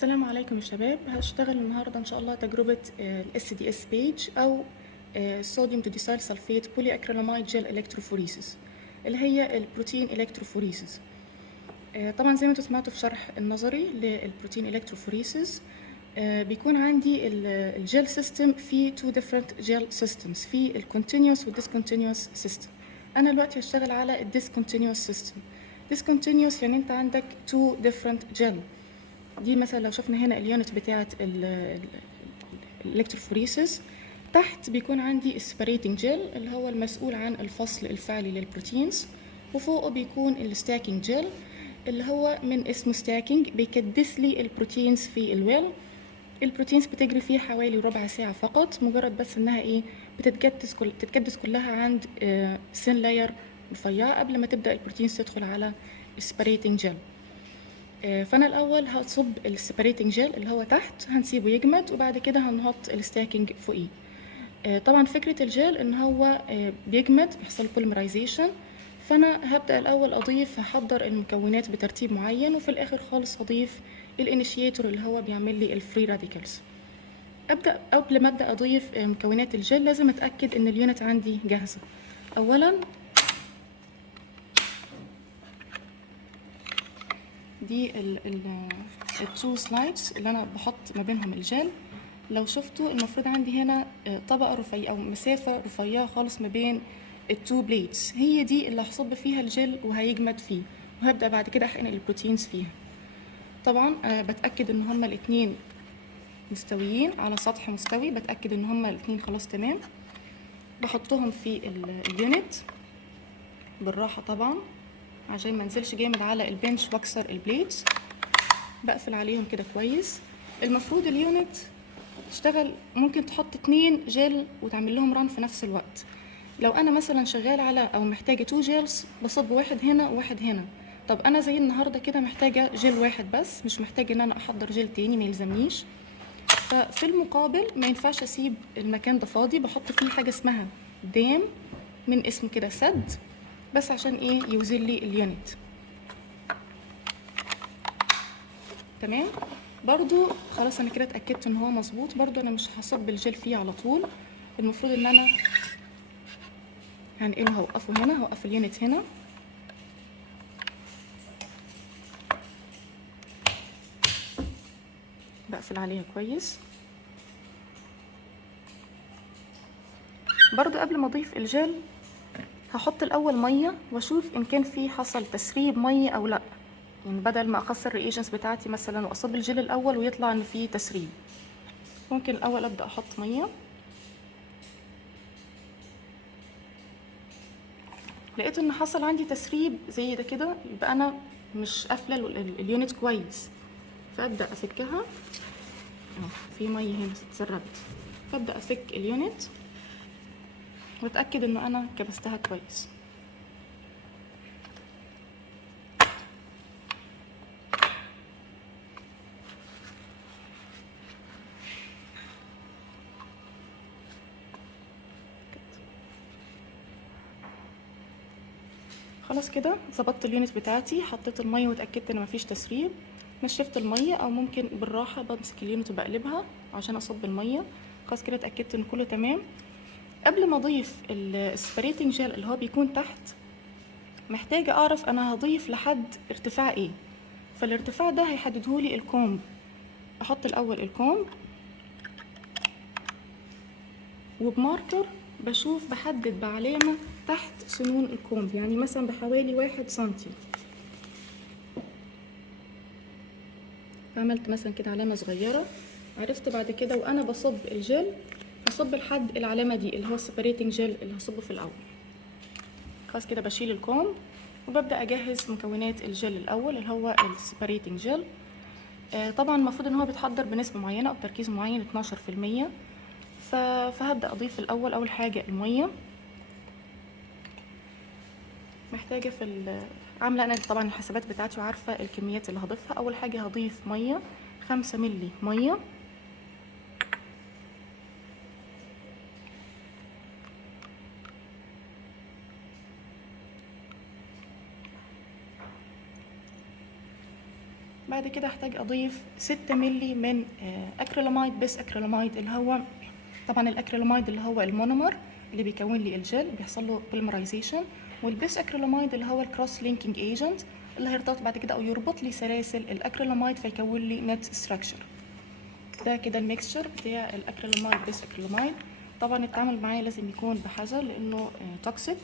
السلام عليكم يا شباب. هشتغل النهارده ان شاء الله تجربه ال SDS page او صوديوم دوديسايل سلفيت بولي اكريلاميد جel الكتروفوريسيس اللي هي البروتين الكتروفوريسيس. طبعا زي ما انتم سمعتوا في شرح النظري للبروتين الكتروفوريسيس، بيكون عندي الجel سيستم في two different gel systems، في الكونتينيوس والديسكونتينيوس سيستم. انا دلوقتي هشتغل على الديسكونتينيوس سيستم. discontinuous يعني انت عندك two different gel. دي مثلا لو شفنا هنا اليونت بتاعه الالكتروفوريسيس، تحت بيكون عندي السبريتنج جيل اللي هو المسؤول عن الفصل الفعلي للبروتينز، وفوقه بيكون الستاكينج جيل اللي هو من اسمه ستاكينج بيكدس لي البروتينز في الويل. البروتينز بتجري فيه حوالي ربع ساعة فقط، مجرد بس انها بتتكدس كلها عند سين لاير رفيعة قبل ما تبدأ البروتينز تدخل على السبريتنج جيل. فانا الاول هصب السيبريتنج جel اللي هو تحت، هنسيبه يجمد وبعد كده هنحط الستاكينج فوقيه. طبعا فكره الجel ان هو بيجمد، بيحصل بوليمرايزيشن، فانا هبدا الاول هحضر المكونات بترتيب معين، وفي الاخر خالص هضيف الانيشيتور اللي هو بيعمل لي الفري راديكالز. قبل ما ابدا اضيف مكونات الجل لازم اتاكد ان اليونت عندي جاهزه. اولا دي التو سلايدز اللي انا بحط ما بينهم الجل. لو شفتوا المفروض عندي هنا طبقه رفيعه او مسافه رفيعه خالص ما بين التو بليتس، هي دي اللي هصب فيها الجل وهيجمد فيه، وهبدا بعد كده احقن البروتينز فيها. طبعا بتاكد ان هما الاثنين مستويين على سطح مستوي، بتاكد ان هما الاثنين خلاص تمام. بحطهم في اليونت بالراحه طبعا عشان ما انزلش جامد على البنش واكسر البليتس. بقفل عليهم كده كويس. المفروض اليونت تشتغل، ممكن تحط 2 جل وتعمل لهم ران في نفس الوقت. لو انا مثلا شغال على او محتاجه 2 جيلز بصب واحد هنا وواحد هنا. طب انا زي النهارده كده محتاجه جيل واحد بس، مش محتاجه ان انا احضر جيل تاني، ما يلزمنيش. ففي المقابل ما ينفعش اسيب المكان ده فاضي، بحط فيه حاجه اسمها دام من اسم كده سد، بس عشان يوزن لي اليونت. تمام. برضو خلاص انا كده اتاكدت ان هو مظبوط. برضو انا مش هصب الجل فيه على طول، المفروض ان انا هنقله، هوقفه هنا، هوقف اليونت هنا، بقفل عليها كويس. برضو قبل ما اضيف الجل هحط الاول ميه واشوف ان كان في حصل تسريب ميه او لا، يعني بدل ما اخسر الرياجنس بتاعتي مثلا واصب الجل الاول ويطلع ان في تسريب. ممكن الاول ابدا احط ميه. لقيت ان حصل عندي تسريب زي ده كده، يبقى انا مش قافله اليونت كويس، فابدا افكها. في ميه هنا اتسربت، فابدا افك اليونت واتاكد ان انا كبستها كويس. خلاص كده ظبطت اليونت بتاعتي، حطيت الميه واتاكدت ان مفيش تسريب. نشفت الميه او ممكن بالراحه بمسك اليونت وبقلبها عشان اصب الميه. خلاص كده اتاكدت ان كله تمام. قبل ما اضيف السبريتنج جel اللي هو بيكون تحت، محتاجه اعرف انا هضيف لحد ارتفاع ايه. فالارتفاع ده هيحددهولي الكومب. احط الاول الكومب وبماركر بشوف، بحدد بعلامه تحت سنون الكومب، يعني مثلا بحوالي 1 سنتي. عملت مثلا كده علامه صغيره. عرفت بعد كده وانا بصب الجل هصب لحد العلامه دي اللي هو السيبريتنج جل اللي هصبه في الاول. خلاص كده بشيل الكوم وببدا اجهز مكونات الجل الاول اللي هو السيبريتنج جل. طبعا المفروض ان هو بيتحضر بنسبه معينه او تركيز معين 12%. فهبدا اضيف الاول اول حاجه الميه. محتاجه عامله انا طبعا الحسابات بتاعتي وعارفه الكميات اللي هضيفها. اول حاجه هضيف ميه 5 مللي ميه. بعد كده هحتاج اضيف 6 مللي من اكريلاميد، بس اكريلاميد اللي هو طبعا الاكريلاميد اللي هو المونومر اللي بيكون لي الجل بيحصل له بوليمرايزيشن، والبيس اكريلاميد اللي هو الكروس لينكينج ايجنت اللي هيرتبط بعد كده او يربط لي سلاسل الاكريلاميد فيكون لي نت ستراكشر. ده كده الميكسشر بتاع الاكريلاميد بيس اكريلاميد. طبعا التعامل معاه لازم يكون بحذر لانه توكسيك،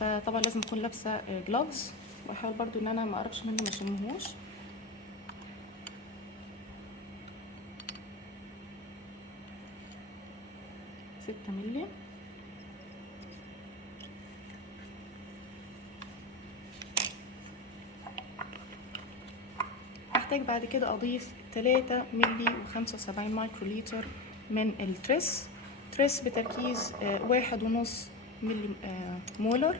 فطبعا لازم اكون لابسه جلوفز، واحاول برضو ان انا ما اقربش منه ما اشمهوش. ستة مللي. هحتاج بعد كده اضيف 3 مللي و75 مايكروليتر من التريس. تريس بتركيز 1.5 ملي مولر.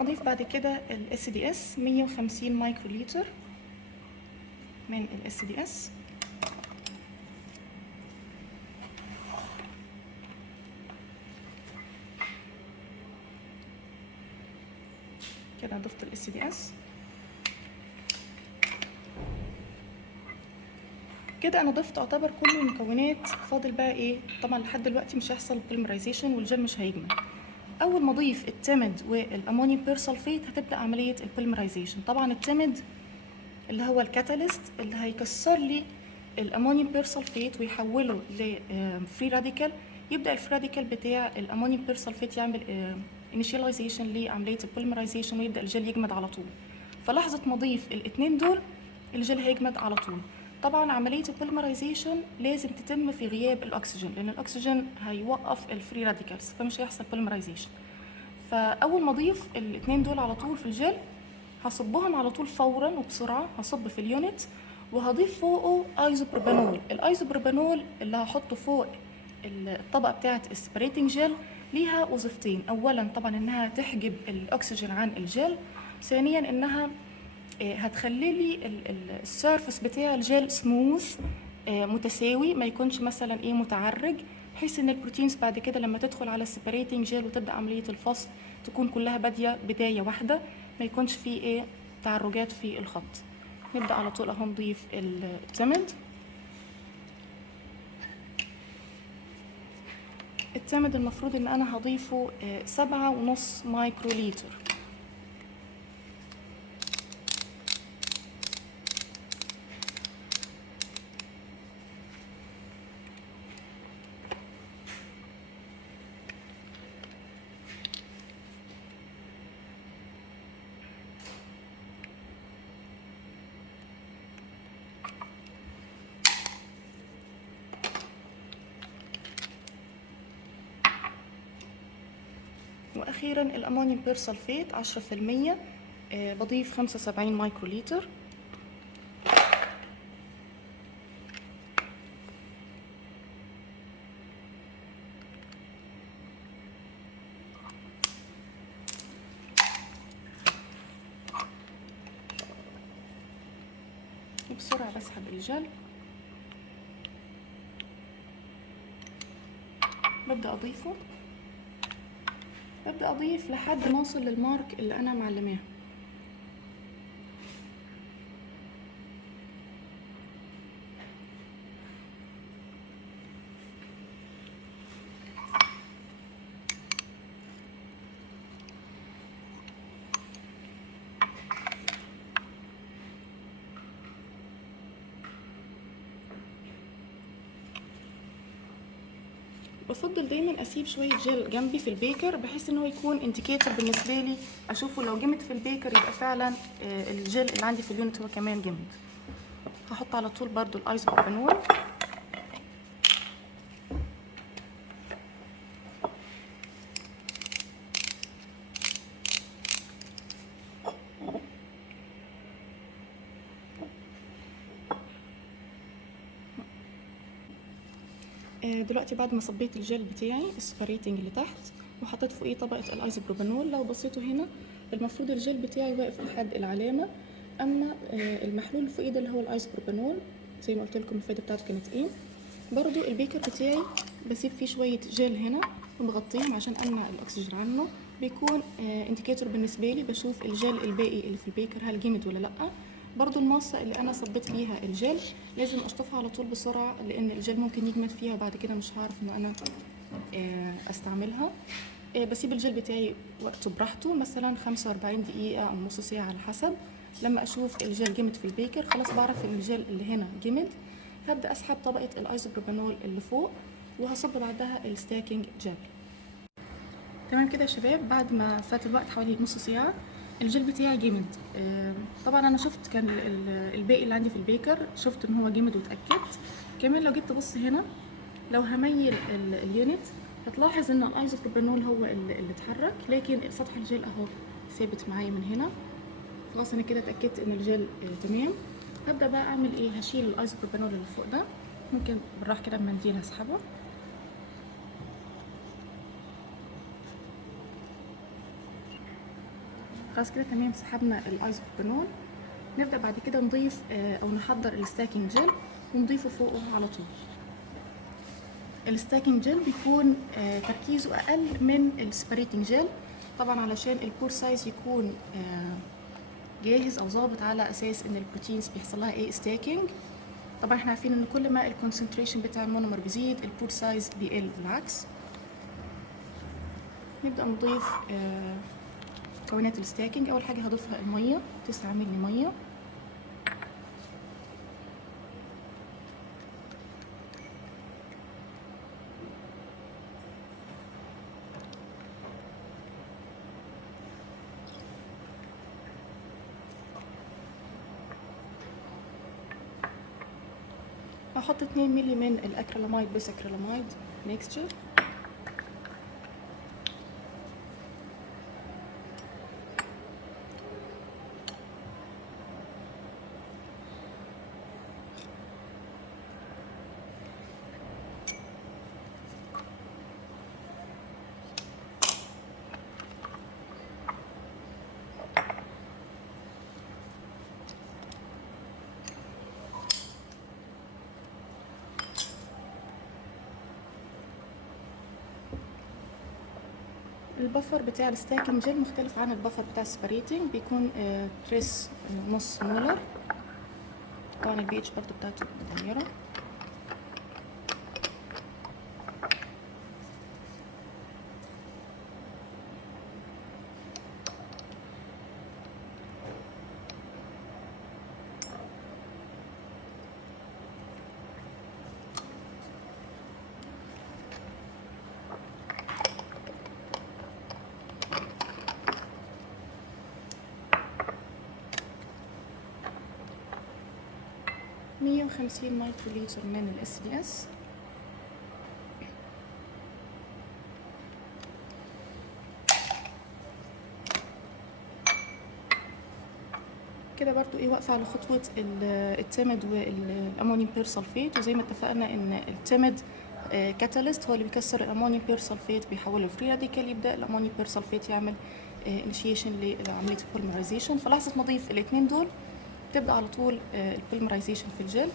اضيف بعد كده ال SDS 150 مايكروليتر من ال SDS. كده ضفت ال SDS. كده انا ضفت اعتبر كل المكونات. فاضل بقى ايه؟ طبعا لحد دلوقتي مش هيحصل بوليمرايزيشن والجل مش هيجمد. اول ما اضيف التمد والامونيوم بيرسلفيت هتبدا عمليه البوليمرايزيشن. طبعا التمد اللي هو الكاتاليست اللي هيكسر لي الامونيوم بيرسلفيت ويحوله لفري راديكال. يبدا الفري راديكال بتاع الامونيوم بيرسلفيت يعمل انيشاليزيشن لعمليه البوليمرايزيشن ويبدا الجل يجمد على طول. فلحظه ما اضيف الاثنين دول الجل هيجمد على طول. طبعا عمليه البوليمرايزيشن لازم تتم في غياب الاكسجين، لان الاكسجين هيوقف الفري راديكالز فمش هيحصل بوليمرايزيشن. فاول ما اضيف الاثنين دول على طول في الجل هصبهم على طول فورا وبسرعه. هصب في اليونت وهضيف فوقه ايزوبروبانول. الايزوبروبانول اللي هحطه فوق الطبقه بتاعه السبريتنج جel ليها وظيفتين. اولا طبعا انها تحجب الاكسجين عن الجل، ثانيا انها هتخلي لي السيرفس بتاع الجل سموث متساوي، ما يكونش مثلا متعرج، بحيث ان البروتينز بعد كده لما تدخل على السيبريتنج جel وتبدا عمليه الفصل تكون كلها باديه بدايه واحده، ما يكونش فيه تعرجات في الخط. نبدا على طول اهو نضيف التمد. التمد المفروض ان انا هضيفه 7.5 مايكروليتر. واخيرا الامونيوم بيرسلفيت 10%، بضيف 75 مايكروليتر. بسرعه بسحب الجل. ببدا اضيف لحد ما اوصل للمارك اللي انا معلماه. بفضل دايما اسيب شويه جل جنبي في البيكر بحيث ان هو يكون انديكيتور بالنسبه لي، اشوفه لو جمد في البيكر يبقى فعلا الجل اللي عندي في اليونت هو كمان جمد. هحط على طول برضو الايزوبروبانول. دلوقتي بعد ما صبيت الجل بتاعي السبريتنج اللي تحت وحطيت فوقيه طبقة الايزوبروبانول، لو بصيتوا هنا المفروض الجل بتاعي واقف لحد العلامة، اما المحلول اللي فوقيه ده اللي هو الايزوبروبانول زي ما قلت لكم الفايدة بتاعته كانت ايه. برضو البيكر بتاعي بسيب فيه شوية جل هنا ومغطيهم عشان امنع الاكسجين عنه، بيكون انديكاتور بالنسبة لي، بشوف الجل الباقي اللي في البيكر هل جمد ولا لا. برضو المصة اللي انا صبيت بيها الجل لازم اشطفها على طول بسرعة، لان الجل ممكن يجمد فيها وبعد كده مش هعرف ان انا استعملها. بسيب الجل بتاعي وقته براحته، مثلا 45 دقيقة او نص ساعة على حسب. لما اشوف الجل جمد في البيكر خلاص بعرف ان الجل اللي هنا جمد، هبدأ اسحب طبقة الايزوبروبانول اللي فوق وهصب بعدها الستاكينج جل. تمام كده يا شباب، بعد ما فات الوقت حوالي نص ساعة الجل بتاعي جمد. طبعا انا شفت كان الباقي اللي عندي في البيكر شفت ان هو جمد واتأكدت. كمان لو جيت تبص هنا لو هميل اليونت هتلاحظ ان الايزوبروبانول هو اللي اتحرك، لكن سطح الجل اهو ثابت معايا من هنا. خلاص انا كده اتأكدت ان الجل تمام. هبدأ بقى اعمل ايه، هشيل الايزوبروبانول اللي فوق ده، ممكن بالراحة كده بمنديل هسحبه. خلاص كده تمام، سحبنا الايزوبروبانول. نبدأ بعد كده نضيف او نحضر الستاكينج جل ونضيفه فوقه على طول. الستاكينج جل بيكون تركيزه اقل من السبريتنج جل، طبعا علشان البور سايز يكون جاهز او ظابط، على اساس ان البروتينز بيحصل لها ايه ستاكينج. طبعا احنا عارفين ان كل ما الكونسنتريشن بتاع المونومر بيزيد البور سايز بيقل بالعكس. نبدأ نضيف مكونات الستاكينج. اول حاجة هضيفها المية، 9 مللي مية. هحط 2 مللي من الاكريلاميد بس اكريلاميد ميكستشر. البفر بتاع الستاكينج جل مختلف عن البفر بتاع السبريتنج، بيكون تريس نص مولر. طبعا البي اتش برضو بتاعته متغيرة. مية وخمسين مايكرو لتر من الاس بي اس. كده برضو ايه واقفة على خطوة التمد والامونيوم بيرسلفيت، وزي ما اتفقنا ان التمد كاتاليست هو اللي بيكسر الامونيوم بيرسلفيت بيحوله لفري راديكال، يبدا الامونيوم بيرسلفيت يعمل انيشيشن لعملية البوليمرايزيشن. فلحظة ما اضيف الاتنين دول تبدأ على طول البوليمرايزيشن في الجل.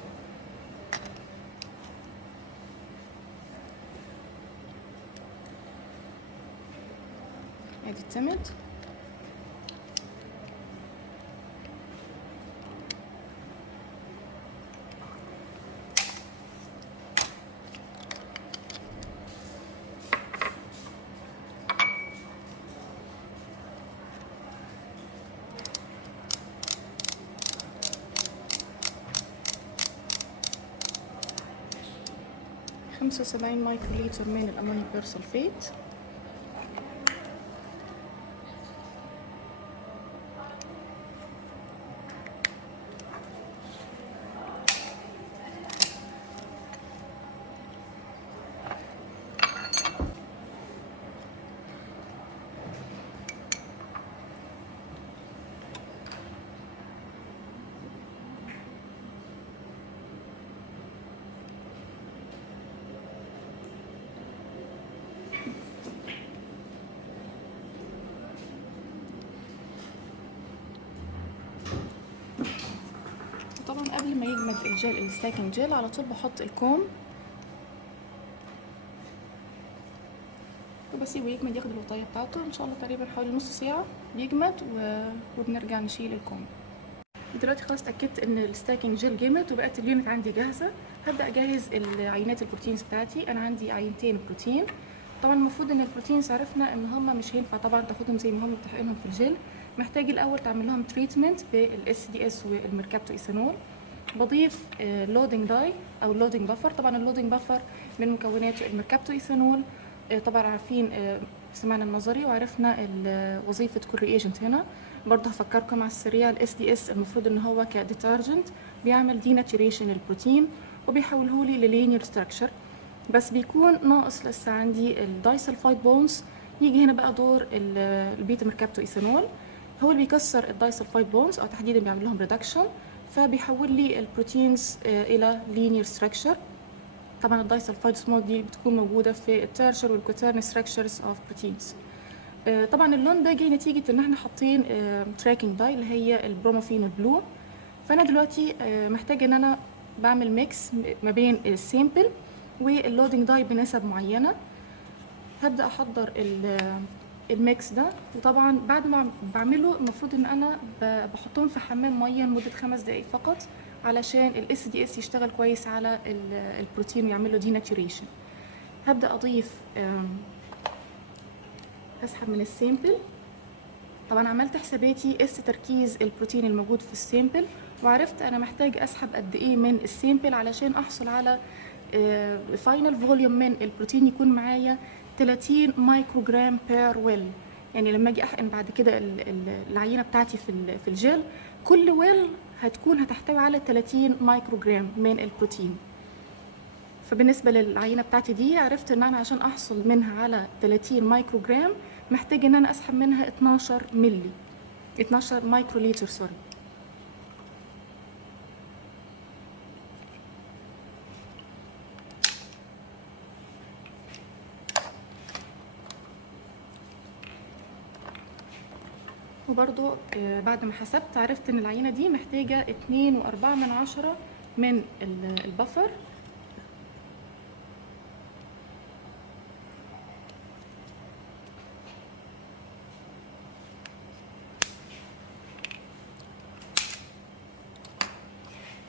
ادي التمد. خمسة وسبعين مايكرو لتر من الامونيوم بيرسلفيت. الجل الستاكينج جل على طول بحط الكوم وبسيبه يجمد، ياخد الوطايه بتاعته ان شاء الله تقريبا حوالي نص ساعه يجمد وبنرجع نشيل الكوم. دلوقتي خلاص اتاكدت ان الستاكينج جل جمد وبقت اليونت عندي جاهزه. هبدا اجهز العينات البروتينز بتاعتي. انا عندي عينتين بروتين. طبعا المفروض ان البروتينز عرفنا ان هم مش هينفع طبعا تاخدهم زي ما هم تحقنهم في الجل، محتاج الاول تعمل لهم تريتمنت بالاس دي اس والميركابتو ايثانول. بضيف لودنج داي او لودنج بفر. طبعا اللودنج بفر من مكوناته الميركابتو ايثانول. طبعا عارفين سمعنا النظري وعرفنا وظيفه كل رياجنت هنا. برضه هفكركم على السريع الاس دي اس المفروض ان هو كديترجنت بيعمل ديناتوريشن البروتين وبيحوله لي للينير ستراكشر، بس بيكون ناقص لسه عندي الدايسلفايد بونز. يجي هنا بقى دور البيتا ميركابتو ايثانول، هو اللي بيكسر الدايسلفايد بونز او تحديدا بيعمل لهم ريدكشن، فبيحول لي البروتينز الى لينير ستراكشر. طبعا الدايسلفايد سمول دي بتكون موجوده في التيرشر والكوترن ستراكشرز اوف بروتينز. طبعا اللون ده جاي نتيجه ان احنا حاطين تراكنج داي اللي هي البروموفين البلو. فانا دلوقتي محتاجه ان انا بعمل ميكس ما بين السامبل واللودنج داي بنسب معينه. هبدا احضر الميكس ده، وطبعا بعد ما بعمله المفروض ان انا بحطهم في حمام ميه لمده 5 دقائق فقط علشان الاس دي اس يشتغل كويس على البروتين ويعمل له ديناتوريشن. هبدا اضيف اسحب من السامبل. طبعا عملت حساباتي تركيز البروتين الموجود في السامبل، وعرفت انا محتاج اسحب قد ايه من السامبل علشان احصل على فاينل فوليوم من البروتين يكون معايا 30 مايكرو جرام بير ويل. يعني لما اجي احقن بعد كده العينه بتاعتي في الجل، كل ويل هتحتوي على 30 مايكرو جرام من البروتين. فبالنسبه للعينه بتاعتي دي عرفت ان انا عشان احصل منها على 30 مايكرو جرام محتاج ان انا اسحب منها 12 ملي 12 مايكرو لتر سوري. وبرضو بعد ما حسبت عرفت ان العينه دي محتاجه 2.4 من البفر.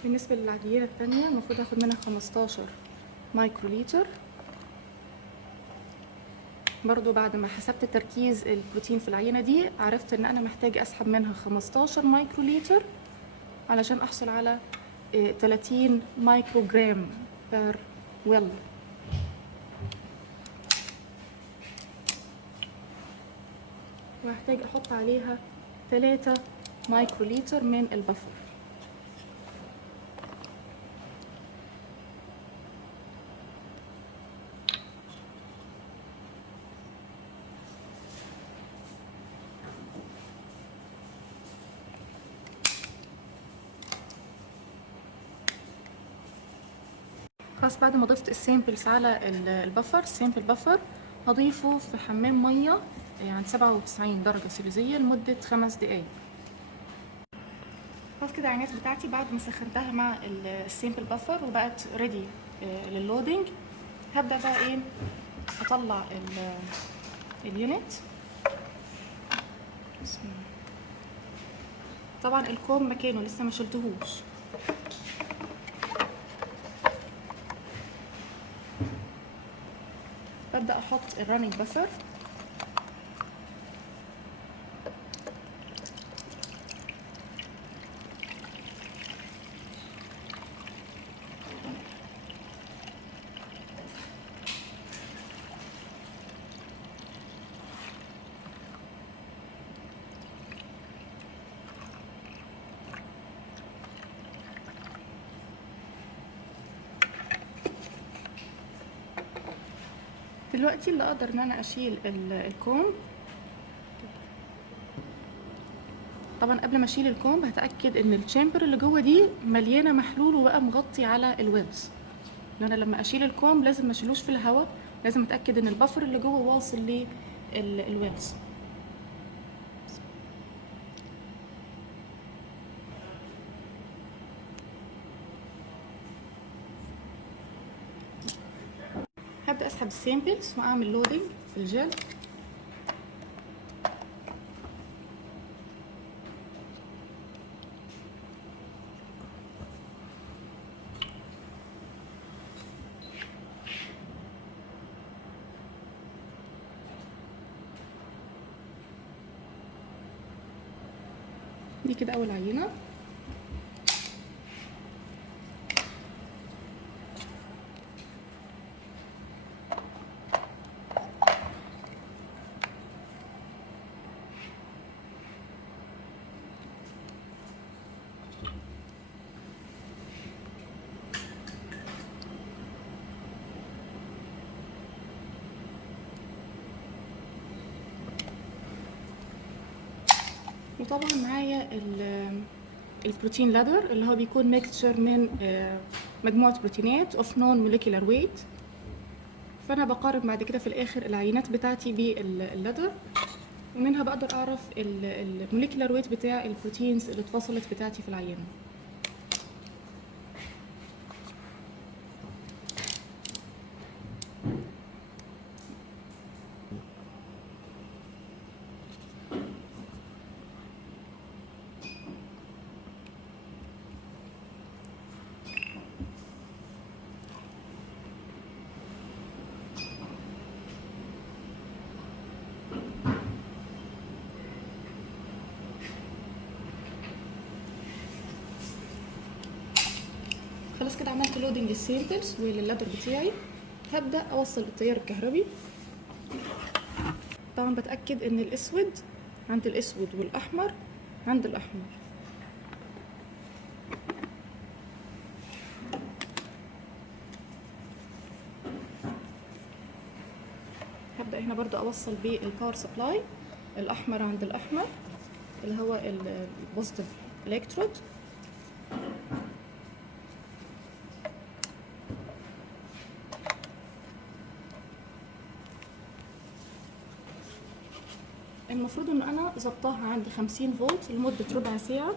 بالنسبه للعينه الثانيه المفروض اخد منها 15 مايكرو لتر. برضو بعد ما حسبت تركيز البروتين في العينه دي عرفت ان انا محتاج اسحب منها 15 مايكرو لتر علشان احصل على 30 مايكرو جرام بير ويل. وهحتاج احط عليها 3 مايكرو لتر من البفر. خلاص بعد ما ضفت السامبلز على السامبل بفر هضيفه في حمام ميه يعني 97 درجه سيليزيه لمده 5 دقائق. خلاص كده العينات بتاعتي بعد ما سخنتها مع السامبل بفر وبقت ريدي لللودنج. هبدا بقى ايه اطلع اليونت. طبعا الكوم مكانه لسه ما شلتهوش. ببدا احط الرانينج بفر. دلوقتي اللي اقدر ان انا اشيل الكوم. طبعا قبل ما اشيل الكوم هتاكد ان الشامبر اللي جوه دي مليانه محلول وبقى مغطي على الويبس. ان انا لما اشيل الكوم لازم ما اشيلوش في الهواء، لازم اتاكد ان البفر اللي جوه واصل للويبس. هبدأ اسحب السامبلز واعمل لودنج في الجل. دي كده اول عينة. وطبعا معايا البروتين لادر اللي هو بيكون ميكستشر من مجموعة بروتينات of non molecular weight. فأنا بقارن بعد كده في الآخر العينات بتاعتي باللادر، ومنها بقدر أعرف الموليكولار ويت بتاع البروتينز اللي اتفصلت بتاعتي في العينة. خلاص كده عملت لودنج للسامبلز ولللادر بتاعي. هبدأ أوصل التيار الكهربي. طبعا بتأكد إن الأسود عند الأسود والأحمر عند الأحمر. هبدأ هنا برضو أوصل بالباور سبلاي، الأحمر عند الأحمر اللي هو البوزيتيف إلكترود. المفروض ان انا ظبطاها عند 50 فولت لمده ربع ساعه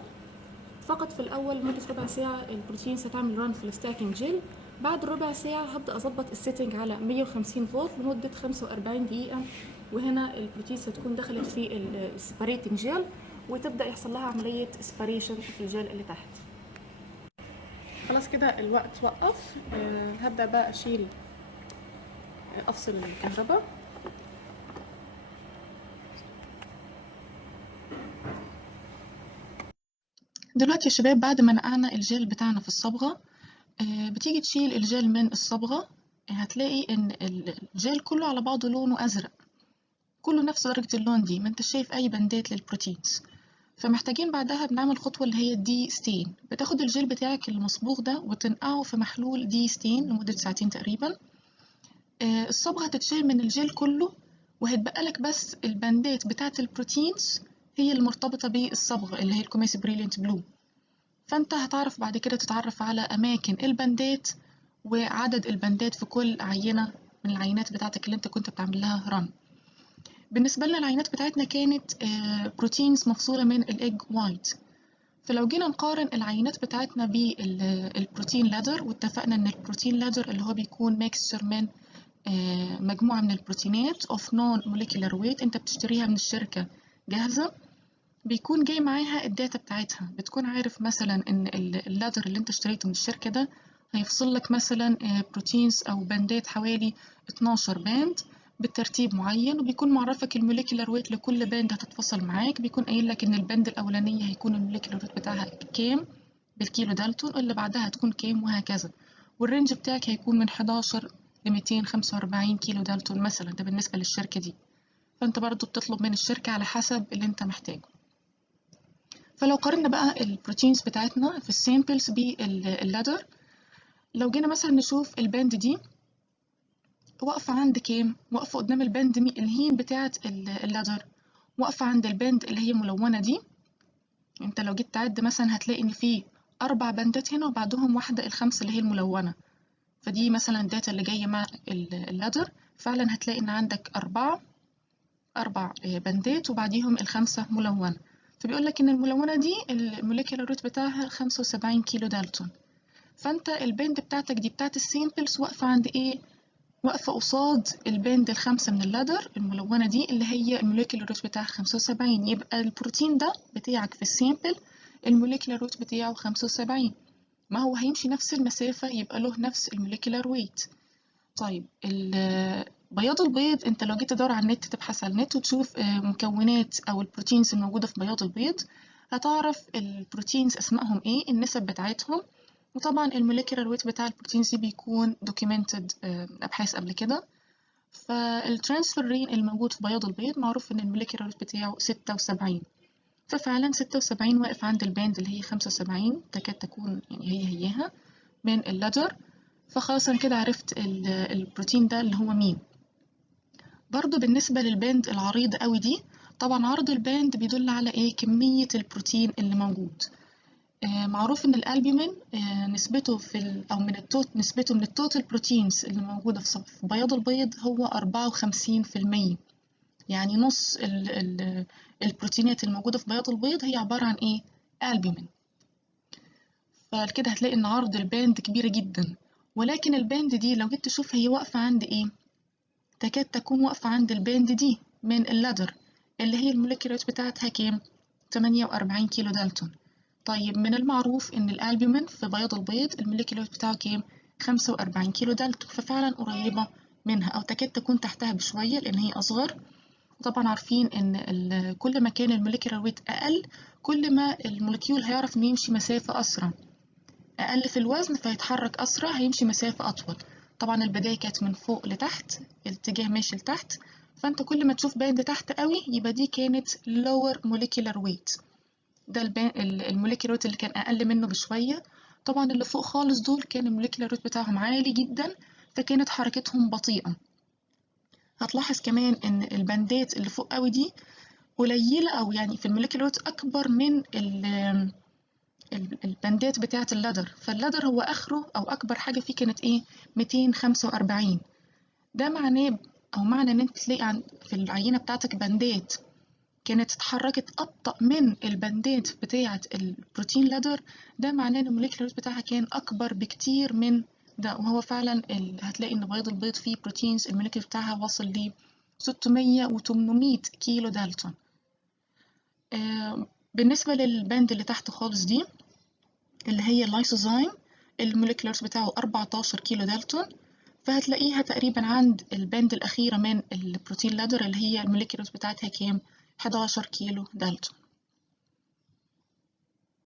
فقط. في الاول لمده ربع ساعه البروتينز هتعمل ران في الستاكينج جيل. بعد ربع ساعه هبدا اظبط السيتنج على 150 فولت لمده 45 دقيقه، وهنا البروتينز هتكون دخلت في السيبريتنج جيل وتبدا يحصل لها عمليه سيبريشن في الجيل اللي تحت. خلاص كده الوقت وقف. هبدا بقى اشيل افصل الكهرباء. دلوقتي يا شباب بعد ما نقعنا الجيل بتاعنا في الصبغة، بتيجي تشيل الجيل من الصبغة، هتلاقي ان الجيل كله على بعضه لونه ازرق، كله نفس درجة اللون دي، ما انت شايف اي بندات للبروتينز. فمحتاجين بعدها بنعمل خطوة اللي هي الدي ستين. بتاخد الجيل بتاعك المصبوغ ده وتنقعه في محلول دي ستين لمدة ساعتين تقريبا. الصبغة هتتشال من الجيل كله، وهتبقى لك بس البندات بتاعة البروتينز هي المرتبطة بالصبغة اللي هي الكوميسي بريليانت بلو. فانت هتعرف بعد كده تتعرف على أماكن البندات وعدد البندات في كل عينة من العينات بتاعتك اللي انت كنت بتعمل لها رن. بالنسبة لنا العينات بتاعتنا كانت بروتينز مفصولة من الإيج وايت. فلو جينا نقارن العينات بتاعتنا بالبروتين لادر، واتفقنا ان البروتين لادر اللي هو بيكون ميكستشر من مجموعة من البروتينات of non molecular weight، انت بتشتريها من الشركة جاهزة، بيكون جاي معاها الداتا بتاعتها. بتكون عارف مثلا ان اللادر اللي انت اشتريته من الشركة ده هيفصل لك مثلا بروتينز او باندات حوالي 12 باند بالترتيب معين، وبيكون معرفك الموليكولار ويت لكل باند هتتفصل معاك. بيكون قايل لك ان الباند الاولانية هيكون الموليكولار ويت بتاعها كام بالكيلو دالتون، اللي بعدها هتكون كام، وهكذا. والرينج بتاعك هيكون من 11 ل 245 كيلو دالتون مثلا، ده بالنسبة للشركة دي. فانت برضو بتطلب من الشركة على حسب اللي انت محتاجه. فلو قارنا بقى البروتينز بتاعتنا في السامبلز باللادر، لو جينا مثلا نشوف الباند دي واقفة عند كام، واقفة قدام الباند الهين بتاعة اللادر، واقفة عند الباند اللي هي ملونة دي. انت لو جيت تعد مثلا هتلاقي ان في 4 باندات هنا وبعدهم واحدة الخمسة اللي هي الملونة. فدي مثلا الداتا اللي جاية مع اللادر، فعلا هتلاقي ان عندك 4 باندات وبعديهم الخمسة ملونة. فبيقول لك ان الملونة دي الموليكيولار ويت بتاعها 75 كيلو دالتون. فانت الباند بتاعتك دي بتاعت السامبلز واقفة عند ايه؟ واقفة قصاد الباند ال5 من اللادر الملونة دي اللي هي الموليكيولر ويت بتاعها 75. يبقى البروتين ده بتاعك في السامبل الموليكيولر ويت بتاعه 75. ما هو هيمشي نفس المسافة يبقى له نفس الموليكيولر ويت. طيب بياض البيض، انت لو جيت تدور على النت تبحث على النت وتشوف مكونات او البروتينز الموجودة في بياض البيض، هتعرف البروتينز اسمائهم ايه، النسب بتاعتهم، وطبعا الموليكيولر ويت بتاع البروتينز دي بيكون documented ابحاث قبل كده. فالترانسفيرين الموجود في بياض البيض معروف ان الموليكيولر ويت بتاعه 76. ففعلا 76 واقف عند الباند اللي هي 75 تكاد تكون يعني هيها من اللدر. فخلاص انا كده عرفت البروتين ده اللي هو مين. برضو بالنسبة للباند العريض قوي دي، طبعا عرض الباند بيدل على ايه، كمية البروتين اللي موجود. معروف ان الالبومين نسبته او نسبته من التوتال بروتينز اللي موجودة في بياض البيض هو 54%. يعني نص البروتينات الموجودة في بياض البيض هي عبارة عن ايه، البومين. فكده هتلاقي ان عرض الباند كبيرة جدا. ولكن الباند دي لو جيت تشوف هي واقفة عند ايه، تكاد تكون واقفة عند الباند دي من اللدر اللي هي الموليكيولات بتاعتها كام، 48 كيلو دالتون. طيب من المعروف ان الالبومين في بياض البيض الموليكيولات بتاعه كام، 45 كيلو دالتون. ففعلا قريبة منها او تكاد تكون تحتها بشوية لان هي اصغر. وطبعا عارفين ان كل ما كان الموليكيولار ويت اقل كل ما الموليكيول هيعرف انه يمشي مسافة اسرع، اقل في الوزن فيتحرك اسرع هيمشي مسافة اطول. طبعا البداية كانت من فوق لتحت، الاتجاه ماشي لتحت، فانت كل ما تشوف باند تحت قوي يبقى دي كانت lower molecular weight. ده الموليكيولار ويت اللي كان اقل منه بشوية. طبعا اللي فوق خالص دول كان الموليكيولار ويت بتاعهم عالي جدا فكانت حركتهم بطيئة. هتلاحظ كمان ان الباندات اللي فوق قوي دي قليلة او يعني في الموليكيولار ويت اكبر من الباندات بتاعة اللدر. فاللدر هو اخره او اكبر حاجة فيه كانت ايه، 245. ده معناه او معنى ان انت تلاقي في العينة بتاعتك باندات كانت اتحركت أبطأ من الباندات بتاعة البروتين لادر، ده معناه إن الموليكيولر بتاعها كان أكبر بكتير من ده. وهو فعلا هتلاقي إن بياض البيض فيه بروتينز الموليكيولر بتاعها واصل ل 600 و 800 كيلو دالتون. بالنسبة للباند اللي تحت خالص دي اللي هي اللايسوزايم، الموليكيولرز بتاعه 14 كيلو دالتون. فهتلاقيها تقريبا عند الباند الأخيرة من البروتين لادر اللي هي الموليكيولرز بتاعتها كام، 11 كيلو دالتون.